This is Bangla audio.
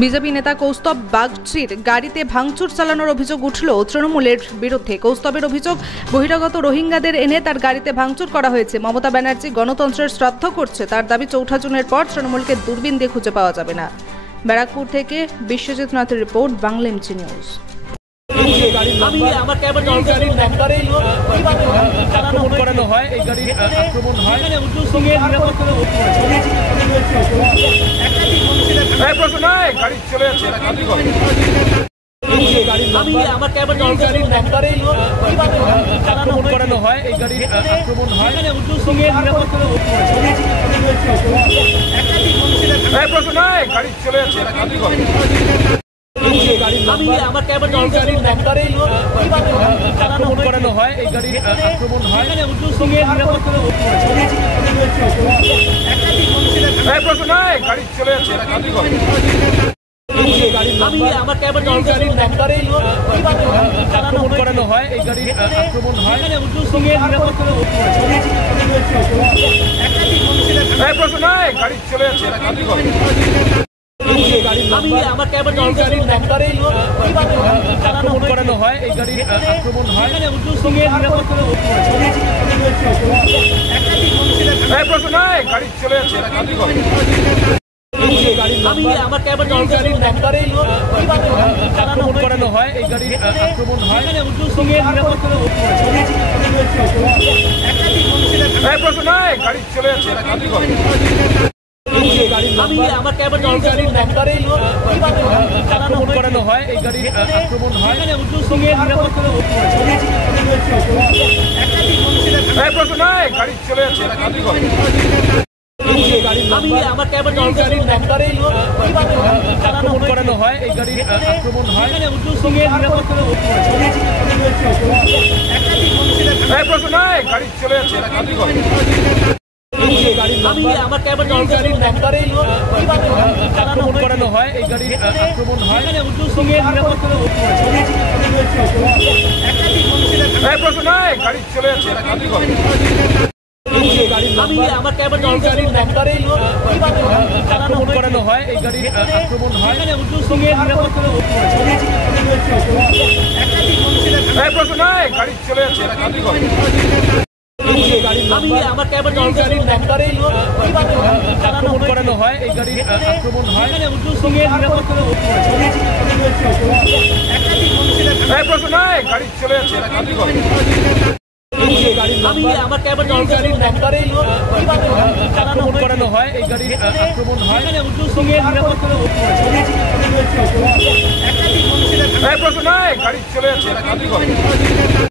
বিজেপি নেতা কৌস্তব বাগচির গাড়িতে ভাঙচুর চালানোর অভিযোগ উঠল তৃণমূলের বিরুদ্ধে। কৌস্তবের অভিযোগ, বহিরাগত রোহিঙ্গাদের এনে তার গাড়িতে ভাঙচুর করা হয়েছে। মমতা ব্যানার্জি গণতন্ত্রের শ্রদ্ধা করছে, তার দাবি ৪ঠা জুনের পর তৃণমূলকে দূরবীন দিয়ে খুঁজে পাওয়া যাবে না। ব্যারাকপুর থেকে Biswajit নাথের report, Bangla MG news.